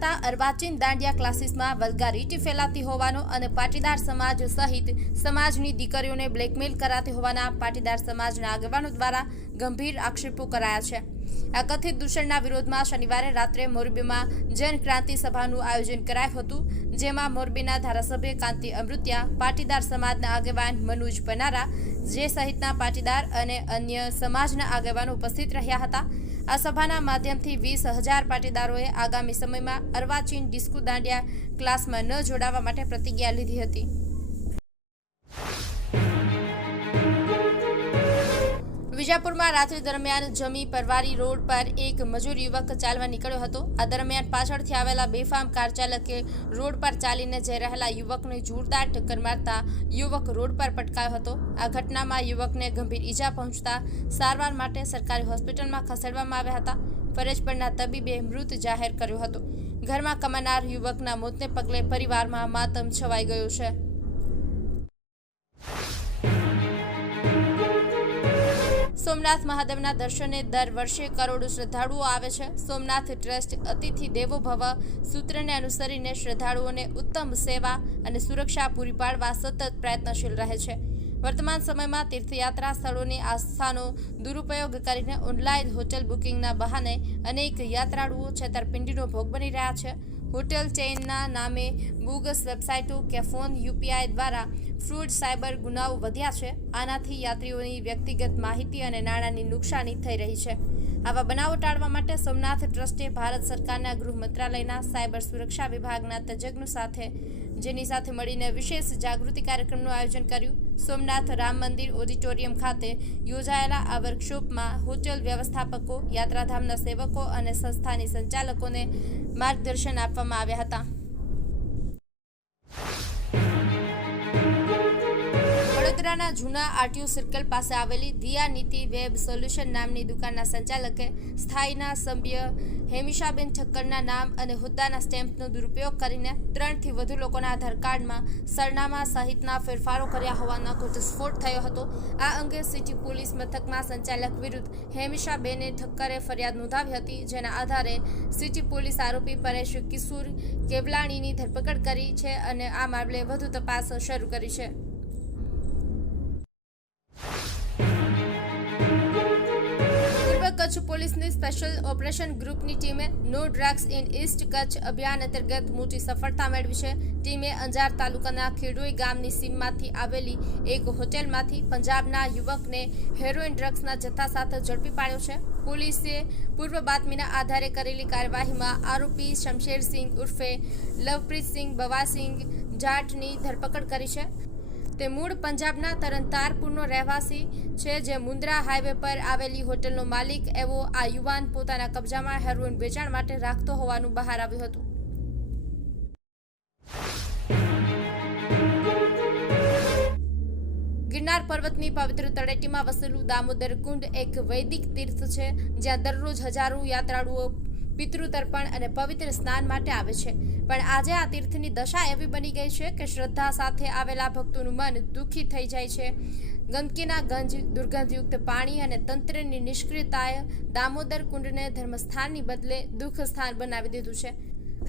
યોજાતા અર્વાચીન દાંડિયા ક્લાસીસમાં વલ્ગારિટી ફેલાતી હોવાનો અને પાટીદાર સમાજ સહિત સમાજની દીકરીઓને બ્લેકમેલ કરાતી હોવાના પાટીદાર સમાજના આગેવાનો દ્વારા ગંભીર આક્ષેપો કરાયા છે. આ કથિત દૂષણના વિરોધમાં શનિવારે રાત્રે મોરબીમાં જનક્રાંતિ સભાનું આયોજન કરાયું હતું, જેમાં મોરબીના ધારાસભ્ય કાંતિ અમૃત્યા, પાટીદાર સમાજના આગેવાન મનુજ પનારા, જે સહિતના પાટીદાર અને અન્ય સમાજના આગેવાનો ઉપસ્થિત રહ્યા હતા. આ સભાના માધ્યમથી વીસ હજાર પાટીદારોએ આગામી સમયમાં અર્વાચીન ડિસ્કુ દાંડિયા ક્લાસમાં ન જોડાવા માટે પ્રતિજ્ઞા લીધી હતી. વિજાપુરમાં રાત્રિ દરમિયાન જમી પરવારી રોડ પર એક મજૂર યુવક ચાલવા નીકળ્યો હતો. આ દરમિયાન પાછળથી આવેલા બેફામ કાર ચાલકે રોડ પર ચાલીને જઈ રહેલા યુવકને જોરદાર ટક્કર મારતા યુવક રોડ પર પટકાયો હતો. આ ઘટનામાં યુવકને ગંભીર ઈજા પહોંચતા સારવાર માટે સરકારી હોસ્પિટલમાં ખસેડવામાં આવ્યા હતા. ફરજ પરના તબીબે મૃત જાહેર કર્યો હતો. ઘરમાં કમાનાર યુવકના મોતને પગલે પરિવારમાં માતમ છવાઈ ગયો છે. સોમનાથ મહાદેવના દર્શને દર વર્ષે કરોડો શ્રદ્ધાળુઓ આવે છે. સોમનાથ ટ્રસ્ટ અતિથિ દેવો ભવ સૂત્રને અનુસરીને શ્રદ્ધાળુઓને ઉત્તમ સેવા અને સુરક્ષા પૂરી પાડવા સતત પ્રયત્નશીલ રહે છે. વર્તમાન સમયમાં તીર્થયાત્રા સ્થળોની આસ્થાનો દુરુપયોગ કરીને ઓનલાઈન હોટેલ બુકિંગના બહાને અનેક યાત્રાળુઓ છેતરપિંડીનો ભોગ બની રહ્યા છે. હોટેલ ચેઇનના નામે બોગસ વેબસાઇટો કે ફોન યુપીઆઈ દ્વારા ફ્રોડ, સાયબર ગુનાઓ વધ્યા છે. આનાથી યાત્રીઓની વ્યક્તિગત માહિતી અને નાણાંની નુકસાની થઈ રહી છે. આવા બનાવો ટાળવા માટે સોમનાથ ટ્રસ્ટે ભારત સરકારના ગૃહ મંત્રાલયના સાયબર સુરક્ષા વિભાગના તજજ્ઞો સાથે, જેની સાથે મળીને વિશેષ જાગૃતિ કાર્યક્રમનું આયોજન કર્યું. સોમનાથ રામ મંદિર ઓડિટોરિયમ ખાતે યોજાયેલા આ વર્કશોપમાં હોટેલ વ્યવસ્થાપકો, યાત્રાધામના સેવકો અને સંસ્થાની સંચાલકોને માર્ગદર્શન આપવામાં આવ્યા હતા. વડોદરાના જૂના આરટીયુ સર્કલ પાસે આવેલી દિયા નીતિ વેબ સોલ્યુશન નામની દુકાનના સંચાલકે સ્થાયીના સભ્ય હેમિશાબેન ઠક્કરના નામ અને હોદ્દાના સ્ટેમ્પનો દુરુપયોગ કરીને ત્રણથી વધુ લોકોના આધાર કાર્ડમાં સરનામા સહિતના ફેરફારો કર્યા હોવાનો ઘટસ્ફોટ થયો હતો. આ અંગે સિટી પોલીસ મથકમાં સંચાલક વિરુદ્ધ હેમિશાબેને ઠક્કરે ફરિયાદ નોંધાવી હતી, જેના આધારે સિટી પોલીસ આરોપી પરેશ કિશોર કેવલાણીની ધરપકડ કરી છે અને આ મામલે વધુ તપાસ શરૂ કરી છે. કચ્છ પોલીસની સ્પેશિયલ ઓપરેશન ગ્રુપની ટીમે no drugs in east Kutch અભિયાન અંતર્ગત મોટી સફળતા મેળવી છે. ટીમે અંજાર તાલુકાના ખેડોઈ ગામની સીમમાંથી આવેલી એક હોટેલમાંથી પંજાબના યુવકને હેરોઇન ડ્રગ્સના જથ્થા સાથે ઝડપી પાડ્યો છે. પોલીસે પૂર્વ બાતમીના આધારે કરેલી કાર્યવાહીમાં આરોપી શમશેરસિંહ ઉર્ફે લવપ્રીતસિંહ બવાસિંહ જાટની ધરપકડ કરી છે. તે મૂળ પંજાબના તરણતારપુરનો રહેવાસી છે જે મુન્દ્રા હાઈવે પર આવેલી હોટલનો માલિક એવો આ યુવાન પોતાના કબજામાં હેરોઇન વેચાણ માટે રાખતો હોવાનું બહાર આવ્યું હતું. ગિરનાર પર્વતની પવિત્ર તળેટીમાં વસેલું દામોદર કુંડ એક વૈદિક તીર્થ છે, જ્યાં દરરોજ હજારો યાત્રાળુઓ પિતૃતર્પણ અને પવિત્ર સ્નાન માટે આવે છે. પણ આજે આ તીર્થની દશા એવી બની ગઈ છે કે શ્રદ્ધા સાથે આવેલા ભક્તોનું મન દુઃખી થઈ જાય છે. ગંદકીના ગંજ, દુર્ગંધયુક્ત પાણી અને તંત્રની નિષ્ક્રિયતાએ દામોદર કુંડને ધર્મસ્થાનની બદલે દુઃખ સ્થાન બનાવી દીધું છે.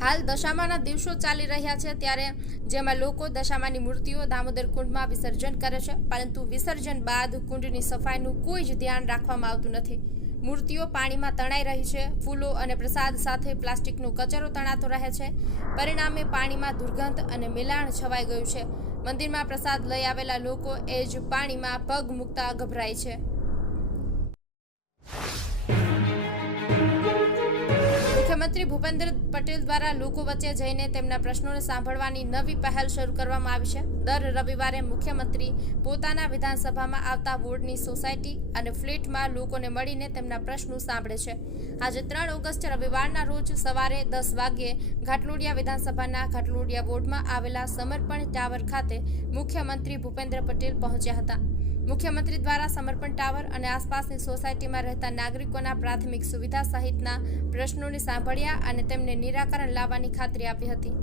હાલ દશામાના દિવસો ચાલી રહ્યા છે ત્યારે જેમાં લોકો દશામાની મૂર્તિઓ દામોદર કુંડમાં વિસર્જન કરે છે, પરંતુ વિસર્જન બાદ કુંડની સફાઈનું કોઈ જ ધ્યાન રાખવામાં આવતું નથી. મૂર્તિઓ પાણીમાં તણાઈ રહી છે. ફૂલો અને પ્રસાદ સાથે પ્લાસ્ટિકનો કચરો તણાતો રહે છે. પરિણામે પાણીમાં દુર્ગંધ અને મિલાણ છવાઈ ગયું છે. મંદિરમાં પ્રસાદ લઈ આવેલા લોકો એ જ પાણીમાં પગ મૂકતા ગભરાય છે. મુખ્યમંત્રી ભૂપેન્દ્ર પટેલ દ્વારા લોકો વચ્ચે જઈને તેમના પ્રશ્નોને સાંભળવાની નવી પહેલ શરૂ કરવામાં આવી છે. દર રવિવારે મુખ્યમંત્રી પોતાના વિધાનસભામાં આવતા વોર્ડની સોસાયટી અને ફ્લેટમાં લોકોને મળીને તેમના પ્રશ્નો સાંભળે છે. આજે ત્રણ ઓગસ્ટ રવિવારના રોજ સવારે દસ વાગ્યે ઘાટલોડિયા વિધાનસભાના ઘાટલોડિયા વોર્ડમાં આવેલા સમર્પણ ટાવર ખાતે મુખ્યમંત્રી ભૂપેન્દ્ર પટેલ પહોંચ્યા હતા. મુખ્યમંત્રી દ્વારા સમર્પણ ટાવર અને આસપાસની સોસાયટીમાં રહેતા નાગરિકોના પ્રાથમિક સુવિધા સહિતના પ્રશ્નોને સાંભળ્યા અને તેમને નિરાકરણ લાવવાની ખાતરી આપી હતી.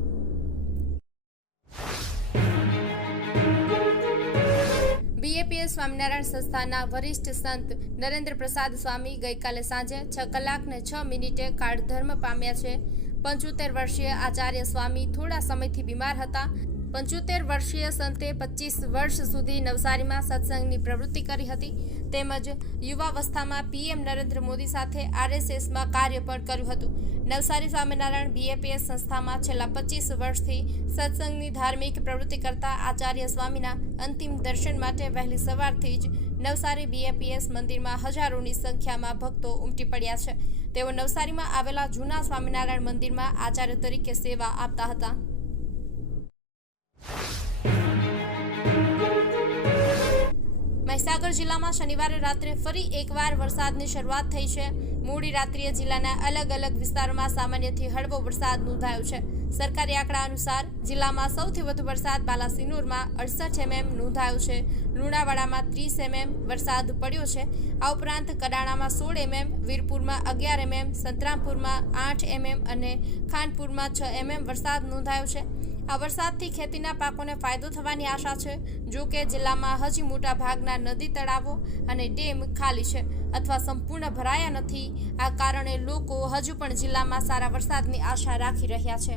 બીએપીએસ સ્વામિનારાયણ સંસ્થાના વરિષ્ઠ સંત નરેન્દ્ર પ્રસાદ સ્વામી ગઈકાલે સાંજે છ કલાકને છ મિનિટે કાળધર્મ પામ્યા છે. પંચોતેર વર્ષીય આચાર્ય સ્વામી થોડા સમયથી બીમાર હતા. પંચોતેર વર્ષીય સંતે પચીસ વર્ષ સુધી નવસારીમાં સત્સંગની પ્રવૃત્તિ કરી હતી. તેમજ યુવાવસ્થામાં પીએમ નરેન્દ્ર મોદી સાથે આરએસએસમાં કાર્ય પણ કર્યું હતું. નવસારી સ્વામિનારાયણ બીએપીએસ સંસ્થામાં છેલ્લા પચીસ વર્ષથી સત્સંગની ધાર્મિક પ્રવૃત્તિ કરતા આચાર્ય સ્વામીના અંતિમ દર્શન માટે વહેલી સવારથી જ નવસારી બીએપીએસ મંદિરમાં હજારોની સંખ્યામાં ભક્તો ઉમટી પડ્યા છે. તેઓ નવસારીમાં આવેલા જૂના સ્વામિનારાયણ મંદિરમાં આચાર્ય તરીકે સેવા આપતા હતા. મહીસાગર જિલ્લામાં શનિવારે રાત્રે ફરી એકવાર વરસાદની શરૂઆત થઈ છે. મોડી રાત્રિએ જિલ્લાના અલગ અલગ વિસ્તારોમાં સામાન્યથી હળવો વરસાદ નોંધાયો છે. સરકારી આંકડા અનુસાર જિલ્લામાં સૌથી વધુ વરસાદ બાલાસિનોરમાં અડસઠ એમએમ નોંધાયો છે. લુણાવાડામાં ત્રીસ એમએમ વરસાદ પડ્યો છે. આ ઉપરાંત કડાણામાં સોળ એમએમ, વીરપુરમાં અગિયાર એમએમ, સંતરામપુરમાં આઠ એમએમ અને ખાનપુરમાં છ એમએમ વરસાદ નોંધાયો છે. આ વરસાદથી ખેતીના પાકોને ફાયદો થવાની આશા છે. જો કે જિલ્લામાં હજી મોટા ભાગના નદી તળાવો અને ડેમ ખાલી છે અથવા સંપૂર્ણ ભરાયા નથી. આ કારણે લોકો હજુ પણ જિલ્લામાં સારા વરસાદની આશા રાખી રહ્યા છે.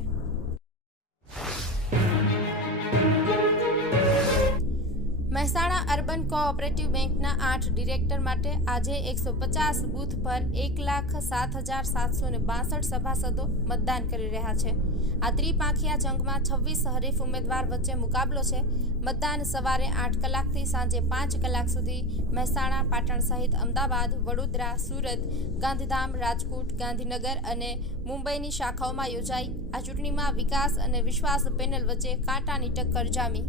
મહેસાણા અર્બન કોઓપરેટિવ બેંકના આઠ ડિરેક્ટર માટે આજે એકસો પચાસ બૂથ પર એક લાખ સાત હજાર સાતસો ને બાસઠ સભાસદો મતદાન કરી રહ્યા છે. આ ત્રિપાંખિયા જંગમાં છવ્વીસ હરીફ ઉમેદવાર વચ્ચે મુકાબલો છે. મતદાન સવારે આઠ કલાકથી સાંજે પાંચ કલાક સુધી મહેસાણા, પાટણ સહિત અમદાવાદ, વડોદરા, સુરત, ગાંધીધામ, રાજકોટ, ગાંધીનગર અને મુંબઈની શાખાઓમાં યોજાઈ. આ ચૂંટણીમાં વિકાસ અને વિશ્વાસ પેનલ વચ્ચે કાંટાની ટક્કર જામી.